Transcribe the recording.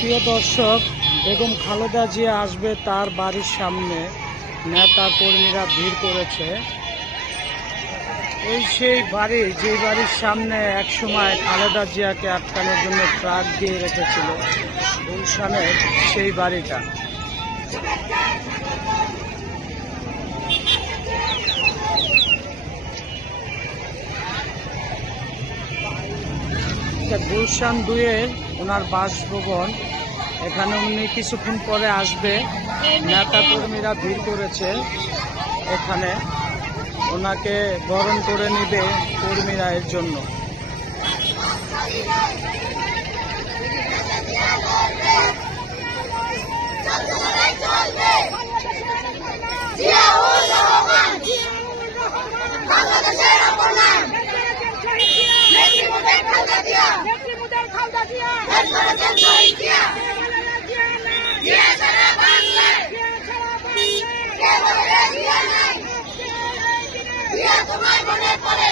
প্রিয় দর্শক, বেগম খালেদা জিয়া আসবে তার বাড়ির সামনে নেতা কর্মীরা ভিড় করেছে। এই সেই বাড়ি, যে বাড়ির সামনে একসময় খালেদা জিয়াকে আটকানোর জন্য ট্রাক দিয়ে রেখেছিল, গুলশানের সেই বাড়িটা। গুলশান 2-এ ওনার বাসভবন। এখানে উনি কিছুক্ষণ পরে আসবে। নেতা কর্মীরা ভিড় করেছে এখানে, ওনাকে বরণ করে নিবে কর্মীরা এর জন্য। তোমায় মনে পড়ে।